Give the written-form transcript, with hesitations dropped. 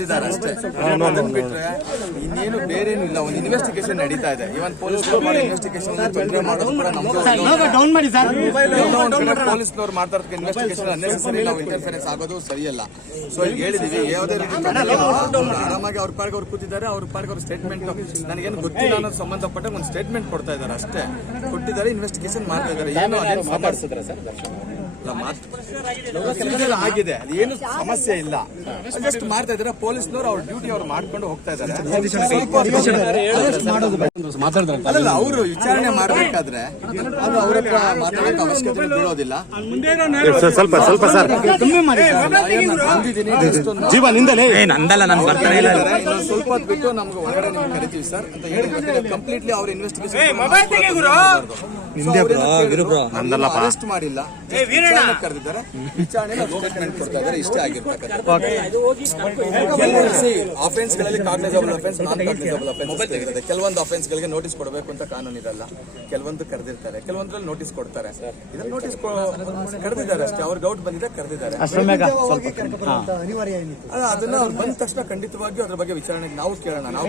ಅಷ್ಟೇ ಬಿಟ್ರೆ ಇನ್ನೇನು ಬೇರೇನು ಇಲ್ಲ. ಒಂದು ಇನ್ವೆಸ್ಟಿಗೇಷನ್ ನಡೀತಾ ಇದೆ. ಇವನ್ ಪೊಲೀಸ್ನವರು ಇನ್ವೆಸ್ಟಿಗೇಷನ್ ತೊಂದರೆ ಮಾಡೋದು ಕೂಡ ನಮ್ದು ಪೊಲೀಸ್ನವರು ಮಾಡ್ತಾ ಇರೋದಕ್ಕೆ ಇನ್ವೆಸ್ಟಿಗೇಷನ್ ಅನ್ನೆಸೆಸರಿ ನಾವು ಇಂಟರ್ಫರೆನ್ಸ್ ಆಗೋದು ಸರಿಯಲ್ಲ. ಸೊ ಈಗ ಹೇಳಿದೀವಿ ಯಾವುದೇ ರೀತಿ ಆರಾಮಾಗಿ ಅವ್ರ ಪಾರ್ಗೆ ಅವ್ರು ಕೂತಿದ್ದಾರೆ. ಅವ್ರ ಪಾರ್ಗೆ ಅವ್ರ ಸ್ಟೇಟ್ಮೆಂಟ್ ನನಗೇನು ಗೊತ್ತಿಲ್ಲ ಅನ್ನೋದು ಸಂಬಂಧಪಟ್ಟ ಒಂದು ಸ್ಟೇಟ್ಮೆಂಟ್ ಕೊಡ್ತಾ ಇದ್ದಾರೆ ಅಷ್ಟೇ. ಕೊಟ್ಟಿದ್ದಾರೆ, ಇನ್ವೆಸ್ಟಿಗೇಷನ್ ಮಾಡ್ತಾ ಇದ್ದಾರೆ. ಏನು ಅದೇನು ಮಾತಾಡ್ಸಿದ್ರೆ ಸರ್ ಆಗಿದೆ, ಅದೇನು ಸಮಸ್ಯೆ ಇಲ್ಲ. ಜಸ್ಟ್ ಮಾಡ್ತಾ ಇದ್ದಾರೆ ಪೊಲೀಸ್ನವರು. ಅವ್ರ ಡ್ಯೂಟಿ ಅವ್ರು ಮಾಡ್ಕೊಂಡು ಹೋಗ್ತಾ ಇದ್ದಾರೆ. ಅಲ್ಲ, ಅವರು ವಿಚಾರಣೆ ಮಾಡ್ಬೇಕಾದ್ರೆ ಅದು ಅವ್ರ ಹತ್ರ ಮಾತಾಡೋಕೆ ಅವಶ್ಯಕತೆ ಬೀಳೋದಿಲ್ಲ. ಸ್ವಲ್ಪ ಸ್ವಲ್ಪ ಹೊತ್ತು ಬಿಟ್ಟು ನಮ್ಗೆ ಹೊರಗಡೆ ನಿಮ್ಗೆ ಕರಿತೀವಿ ಸರ್ ಅಂತ ಹೇಳಿ ಕಂಪ್ಲೀಟ್ಲಿ ಅವ್ರ ಇನ್ವೆಸ್ಟಿಗೇಷನ್ ಅರೆಸ್ಟ್ ಮಾಡಿಲ್ಲ, ಕರೆದಿದ್ದಾರೆ. ವಿಚಾರಣೆ ಸ್ಟೇಟ್ಮೆಂಟ್ ಕೊಡ್ತಾ ಇದ್ದಾರೆ. ಇಷ್ಟೇ ಆಗಿರ್ತಕ್ಕಂಥ ಅಫೆನ್ಸ್ ಗಳಲ್ಲಿ ಕಾಗ್ನಿಸಬಲ್ ಅಫೆನ್ಸ್, ನಾನ್ ಕಾಗ್ನಿಸಬಲ್ ಅಫೆನ್ಸ್ ಇರುತ್ತೆ. ಕೆಲವೊಂದು ಅಫೆನ್ಸ್ ಗಳಿಗೆ ನೋಟಿಸ್ ಕೊಡಬೇಕು ಅಂತ ಕಾನೂನು ಇರಲ್ಲ. ಕೆಲವೊಂದು ಕರೆದಿರ್ತಾರೆ, ಕೆಲವೊಂದ್ರಲ್ಲಿ ನೋಟಿಸ್ ಕೊಡ್ತಾರೆ. ಇದ್ರಲ್ಲಿ ನೋಟಿಸ್ ಕರೆದಿದ್ದಾರೆ ಅಷ್ಟೇ. ಅವ್ರಿಗೆ ಔಟ್ ಬಂದಿದೆ, ಕರೆದಿದ್ದಾರೆ. ಅದನ್ನ ಅವ್ರು ಬಂದ ತಕ್ಷಣ ಖಂಡಿತವಾಗಿ ಅದ್ರ ಬಗ್ಗೆ ವಿಚಾರಣೆಗೆ ನಾವು ಕೇಳೋಣ. ನಾವು